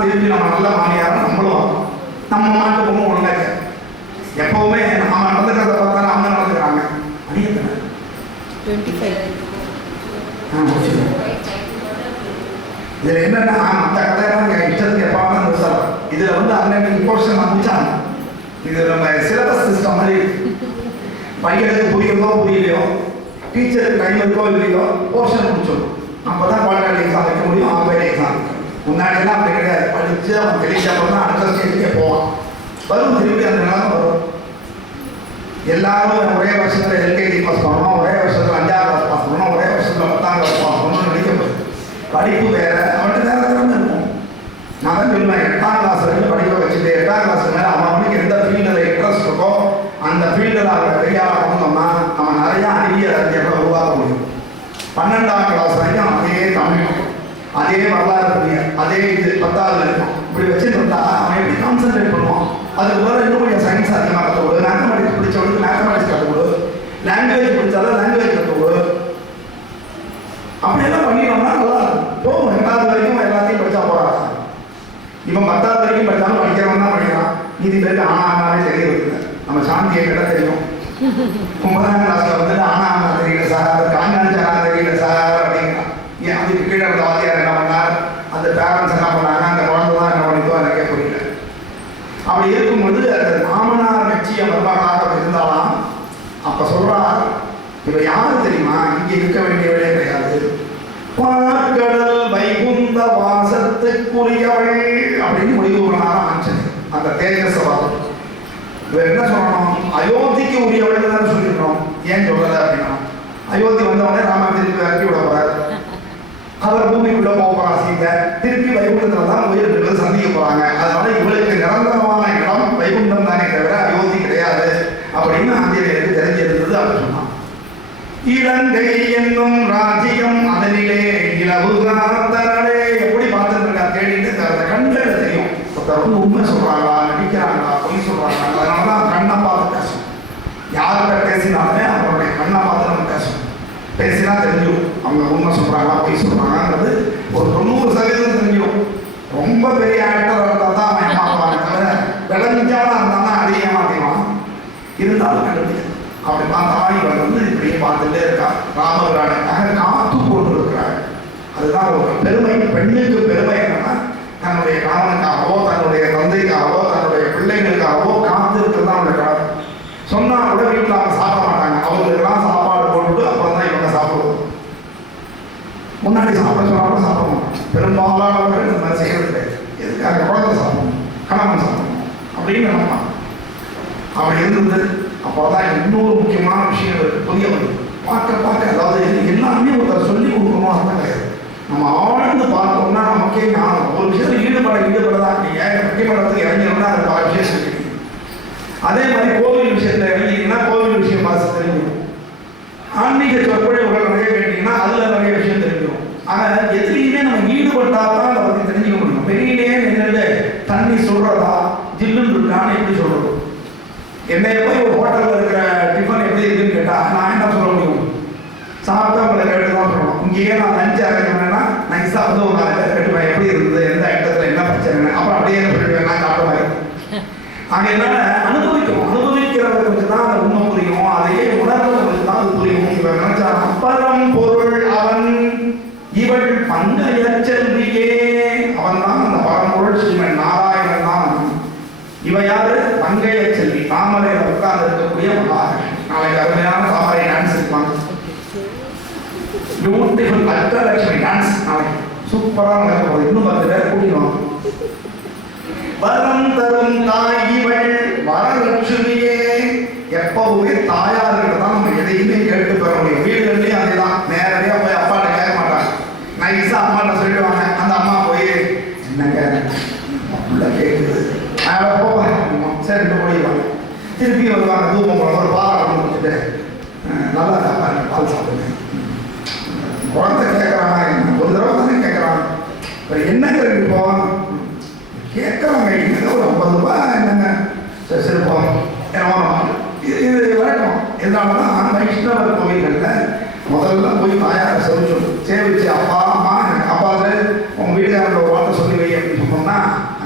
திருப்பி நம்ம நல்ல மாமியாரும் நம்மளும் நம்ம மாட்டு பொண்ணு ஒழுங்காக எப்பவுமே நம்ம நடந்துக்கிறத பார்த்தாலும் அவங்க நடந்துக்கிறாங்க. அடியத்தனை 25. இதில் என்னன்னா மற்ற கதையெல்லாம் என் இஷ்டத்துக்கு எப்பாவும் நிறுத்தலாம். இதில் வந்து அன்னைக்கு போர்ஷன் வந்துச்சாங்க. இது நம்ம சிலபஸ் சிஸ்டம் மாதிரி பையனுக்கு புரியுதோ புரியலையோ, டீச்சருக்கு டைம் இருக்கோ இல்லையோ போர்ஷன் முடிச்சிடும். அப்போ தான் குவாலிட்டி எக்ஸாம் வைக்க முடியும், ஆன்லைன் எக்ஸாம் வைக்க முடியும். முன்னாடியெல்லாம் அப்படி கிடையாது. படித்து அவன் தெளிச்சப்பறம் தான் அடுத்த ஸ்டேஜுக்கே போவான். வரும் திருப்பி அந்த நிலமை வரும். எல்லாரும் ஒரே வருஷத்தில் எல்கேஜி பாஸ் பண்ணணும், ஒரே வருஷத்தில் 5ஆம் கிளாஸ் பாஸ் பண்ணணும், ஒரே வருஷத்தில் 10ஆம் கிளாஸ் பாஸ் பண்ணணும்னு நினைக்கப்படுது. படிப்பு வேற, அவன்கிட்ட வேற திறமை இருக்கும். நான் தான் சொல்லுவேன், 8ஆம் கிளாஸ் வரைக்கும் படிக்க வச்சுட்டு 8ஆம் கிளாஸ் மேலே அவனுக்கு எந்த ஃபீல்டில் இன்ட்ரெஸ்ட் இருக்கோ அந்த ஃபீல்டில் அவரை பெரியார வந்தோம்னா நம்ம நிறைய அறிவியல் அறிஞர்களை உருவாக்க முடியும். 12ஆம் கிளாஸ் வரைக்கும் அதே தமிழ், அதே வரலாறு, அதே இது 10ஆவது இருக்கும். இப்படி வச்சுருந்தா அவன் எப்படி கான்சன்ட்ரேட் பண்ணுவான்? அதுக்கு வேறு இன்னும் கொஞ்சம் சயின்ஸ் அதிகமாக கற்றுக்கொடு, மேத்தமெட்டிக்ஸ் பிடிச்சவனுக்கு மேத்தமெட்டிக்ஸ் கற்றுக்கொடு, லாங்குவேஜ் பிடிச்சாலும் லாங்குவேஜ் கற்றுக்கொடு. அப்படியெல்லாம் பண்ணிட்டோம்னா நல்லா போகும். 2வது வரைக்கும் எல்லாத்தையும் படித்தா போகிறாங்க. இப்போ 10வது வரைக்கும் படித்தாலும் படிக்கிறவன் தான் படிக்கிறான். மீதி பேருக்கு ஆனாவே தெரியறதில்லை. நம்ம சாந்தியை கிட்ட தெரியும். 9ஆம் கிளாஸில் வந்துட்டு ஆனா தெரியல சார், காஞ்சாஞ்சா தெரியல சார் அப்படிங்கிறான். ஏன் அதுக்கு கீழே அந்த வாத்தியார் என்ன பண்ணார், அந்த பேரண்ட்ஸ் என்ன பண்ணாங்க, அந்த குழந்தை தான் என்ன பண்ணித்தோ எனக்கே புரியல. அப்படி இருக்கும்போது அந்த மாமனார் கட்சியை மருமகனாக இருந்தாலாம். அப்போ சொல்கிறார், இப்போ யாரு தெரியுமா இங்கே இருக்க வேண்டியவளே கிடையாது, பார்க்கடல் வைகுந்த வாசத்துக்குரியவள் அப்படின்னு முடிவு பண்ணாலும் ஆஞ்சநேயர். அந்த தேஜசவாதம் இவர் என்ன சொல்லணும், அயோத்திக்கு உரியவள் தான் சொல்லியிருக்கணும். ஏன் சொல்லலை அப்படின்னா, அயோத்தி வந்தவொடனே ராமன் திருப்பி இறக்கி விட போறார். அவர் பூமிக்குள்ள போக போறா சீதை, திருப்பி வைகுண்டத்துல தான் உயிர்கள் சந்திக்க போறாங்க. அதனால இவளுக்கு நிரந்தரமான இடம் வைகுண்டம் தானே தவிர அயோத்தி கிடையாது அப்படின்னு ஆஞ்சநேயருக்கு தெரிஞ்சிருந்தது. அவர் சொன்னான், இலங்கை என்னும் ராஜ்யம் அதனிலே இலவு காத்தனே. எப்படி பார்த்துட்டு இருக்கா தேடிட்டு அந்த கண்களை தெரியும். ஒருத்தர் வந்து உண்மை சொல்றாங்களா, நடிக்கிறாங்களா, பொய் சொல்றாங்களா, அதனாலதான் கண்ணை பார்த்து பேசணும். யார்கிட்ட பேசினாலுமே அவங்களுடைய கண்ணை பார்த்து நம்ம பேசணும். பேசினா தெரிஞ்சிடும் அவங்க உண்மை சொல்றாங்களா பொய் சொல்றாங்கிறது. ஒரு 90% தெரிஞ்சிடும். ரொம்ப பெரிய ஆக்டர் இருந்தால் தான் அவன் ஏமாத்துவாங்க தவிர விளைஞ்சாலும் இருந்தாலும் அடிய மாட்டேவான். இருந்தாலும் கண்டுபிடிக்கும். அப்படி பார்த்தா இவன் வந்து இப்படியே பார்த்துட்டே இருக்கா. ராமபிரானுக்காக காத்து கொண்டு இருக்கிறாங்க. அதுதான் ஒரு பெருமை. பெண்ணுக்கு பெருமை என்னன்னா, தன்னுடைய கணவனுக்காகவோ தன்னுடைய தந்தைக்காகவோ தன்னுடைய பிள்ளைகளுக்காகவோ காத்து இருக்கிறது தான் அவனுடைய கடமை. சொன்னா கூட வீட்டில் அவங்க சாப்பிட மாட்டாங்க. அவங்களுக்கெல்லாம் சாப்பாடு போட்டுட்டு அப்புறம் தான் இவங்க சாப்பிடுவோம். முன்னாடி சாப்பிட சொன்னாலும் சாப்பிட மாட்டாங்க. பெரும்பாலானவர்கள் இந்த மாதிரி செய்யறது கிடையாது. எதுக்காக குழந்தை சாப்பிடணும், கணவன் சாப்பிடணும் அப்படின்னு நினைப்பாங்க. அப்படி இருந்தது. அப்போதான் இன்னொரு முக்கியமான விஷயம் இருக்கு. புதிய பார்க்க அதாவது எல்லாமே ஒருத்தர் சொல்லி கொடுக்கணும் அதுதான் கிடையாது. நம்ம ஆழ்ந்து பார்த்தோம்னா நமக்கே ஞானம். ஒரு விஷயத்தில் ஈடுபடதான் நீங்கள் பட்டிமன்றத்துக்கு இறங்கினோம்னா அது பல விஷயம் இருக்கு. அதே மாதிரி கோவில் விஷயத்தில் இறங்கிங்கன்னா கோவில் விஷயம் பார்த்து தெரிஞ்சிடும். ஆன்மீக சொற்பொழிவுகள் நிறைய கேட்டீங்கன்னா அதில் நிறைய விஷயம் தெரிஞ்சிடும். ஆனால் எதுலையுமே நம்ம ஈடுபட்டாதான் அதை பற்றி தெரிஞ்சுக்க முடியும். வெளியிலே நின்று தண்ணி சொல்றதா ஜில்லுன்னு இருக்கான்னு எப்படி சொல்றது? என்னை போய் ஒரு ஹோட்டலில் இருக்கிற டிஃபன் எப்படி இருக்குன்னு கேட்டால் நான் என்ன சொல்ல முடியும்? சாப்பிட்டா உங்களை கேட்டு தான் சொல்லணும். இங்கேயே நான் லஞ்ச் அரேஞ்ச் பண்ணேன்னா நைஸாக வந்து ஒரு 4 பேர் கேட்டுவேன் எப்படி இருந்தது, எந்த இடத்துல என்ன பிரச்சனை, அப்புறம் அப்படியே என்ன சொல்லிடுவேன் நான் சாப்பிட்ட மாதிரி. அங்கே என்னென்ன அனுபவிக்கிறவர்களுக்கு தான் அதை உண்மை புரியும். அதையே உணர்றவர்களுக்கு தான் அது புரியும். இவன் நினைச்சா அப்பறம் பொருள் அவன் இவள் பங்கைய செல்வியே. அவன் தான் அந்த பரம்பொருள் ஸ்ரீமன் நாராயணன் தான். இவ யாரு? பங்கைய செல்வி. தாமரையில் உட்கார்ந்து இருக்கக்கூடிய மகாலட்சுமி. நாளைக்கு அருமையான தாமரை டான்ஸ் இருப்பாங்க. பியூட்டிஃபுல் அஷ்டலட்சுமி டான்ஸ் நாளைக்கு சூப்பராக நடக்கும். இன்னும் 10 பேர் கூட்டிடுவாங்க. வரம் தரும் தாய் இவள் வரலட்சுமியே. எப்பவுமே தாயார்கிட்ட தான் நம்ம எதையுமே கேட்டு பெற முடியும். வீடுகள்லையும் அதே தான். நேரடியாக போய் அப்பாட்ட கேட்க மாட்டாங்க. நைஸா அம்மாட்ட சொல்லிடுவாங்க. அந்த அம்மா போய் என்னங்க உள்ள கேட்குது போவேன் சரி போயிடுவாங்க. திருப்பி வருவாங்க. தூக்கம் ஒரு பாலம் கொடுத்துட்டு நல்லா சாப்பாடு பால் சாப்பிடுங்க. குழந்தை கேட்குறாங்க. ஒரு தடவை தானே கேட்குறாங்க. இப்போ என்னங்க இப்போ கேட்குறாங்க. என்னங்க ஒரு 50 ரூபாய் என்னங்க சரி சரி போகணும். இது வழக்கம். எதனாலதான் வைஷ்ணவர் கோவில்களில் முதல்ல போய் தாயாரை சேவிச்சு அப்பா அம்மா எனக்கு காப்பாற்று உங்கள் வீட்டுக்காரங்க ஒரு வார்த்தை சொல்லி வை அப்படின்னு சொன்னோம்னா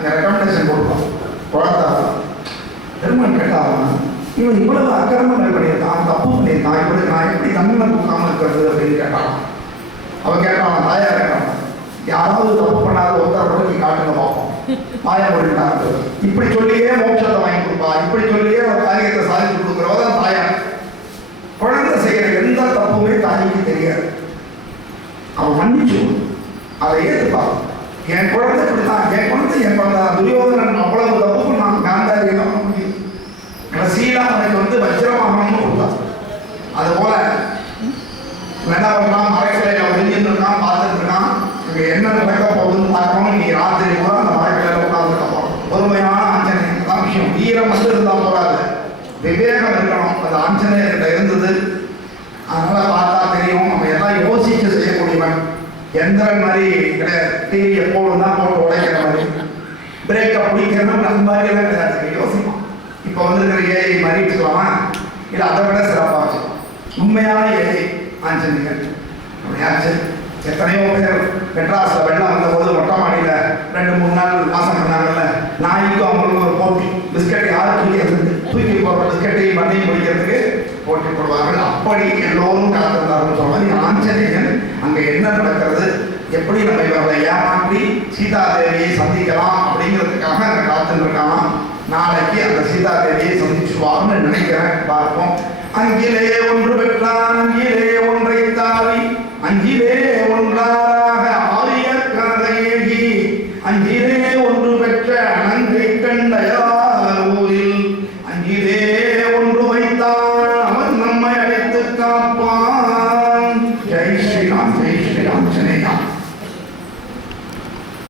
ரெக்கமெண்டேஷன் கொடுப்பான் குழந்தை. பெருமான் கேட்டான், இவன் இவ்வளவு அக்கிரமங்கள் பண்ணியிருக்கான், தப்பு பண்ணியிருக்கான், இவனுக்கு நான் எப்படி தண்டனை கொடுக்காம இருக்கிறது அப்படின்னு கேட்டான். அவன் கேட்டான், தாயா கேட்டான், யாராவது தப்பு பண்ணாத ஒருத்தர் கூட நீ காட்டுங்க பார்ப்போம். தாயா முடிட்டாங்க. இப்படி சொல்லியே மோட்சத்தை வாங்கி கொடுப்பா, இப்படி சொல்லியே ஒரு காரியத்தை சாதித்து கொடுக்குறவ தான் தாயா. குழந்தை செய்யற எந்த தப்புமே தாய்க்கு தெரியாது. அவன் மன்னிச்சு அதை ஏற்றுப்பா. என் குழந்தை இப்படித்தான், என் குழந்தை துரியோதனன் அவ்வளவு தப்பு நான் காந்தாரி என்ன பண்ண முடியும். கடைசியில அவனுக்கு வஜ்ரவாகனம்னு கொடுத்தான். அது போல வேண்டாம் மரக்கிளையில ஒழிஞ்சுட்டு இருக்கான், பார்த்துட்டு இருக்கான். இங்க என்ன நடக்க போகுதுன்னு பார்க்கணும். நீ ராத்திரி கூட அந்த மரக்கிளையில உட்கார்ந்துருக்க போறோம். பொறுமையான ஆஞ்சநேயன் தான் விஷயம். வீரம் இருந்தா போறாது, விவேகம் இருக்கணும். அது ஆஞ்சநேயர்கிட்ட இருந்தது. அதனால பார்த்தா தெரியும், நம்ம எல்லாம் யோசிச்சு செய்யக்கூடியவன். எந்திரன் மாதிரி கிடையாது. டிவி எப்போதும் தான் போட்டு உடைக்கிற மாதிரி, பிரேக்கை பிடிக்கணும் அந்த மாதிரி எல்லாம் கிடையாது. யோசிப்போம். இப்போ இருக்கிற ஏஐ மாதிரி வச்சுக்கலாமா, இல்லை அதை விட சிறப்பாக வச்சுக்கலாம். உண்மையான ஏஐ ஆஞ்சநேயர் அப்படியாச்சு. எத்தனையோ பேர் மெட்ராஸில் வெள்ளம் வந்தபோது மொட்டை மாடியில் 2-3 நாள் வாசம் பண்ணாங்கல்ல, நாய்க்கும் அவங்களுக்கு ஒரு போட்டி. பிஸ்கட் யார் தூக்கி போடுற பிஸ்கட்டையும் மண்ணையும் பிடிக்கிறதுக்கு போட்டி போடுவார்கள். அப்படி எல்லோரும் காத்திருந்தார்கள் சொன்னால் ஆஞ்சநேயன் அங்கே என்ன நடக்கிறது, எப்படி நம்ம இவர்களை ஏமாற்றி சீதாதேவியை சந்திக்கலாம் அப்படிங்கிறதுக்காக அங்கே காத்துருக்காங்க. நாளைக்கு அந்த சீதாதேவியை சந்திச்சுவார்னு நினைக்கிறேன். பார்ப்போம். அங்கிலே ஒன்று பெற்றான், அங்கிலே ஒன்றை தாவி, அஞ்சிலே ஒன்றாக ஆரிய கனதையேகி, அஞ்சிலே ஒன்று பெற்ற அனங்கை கண்டையா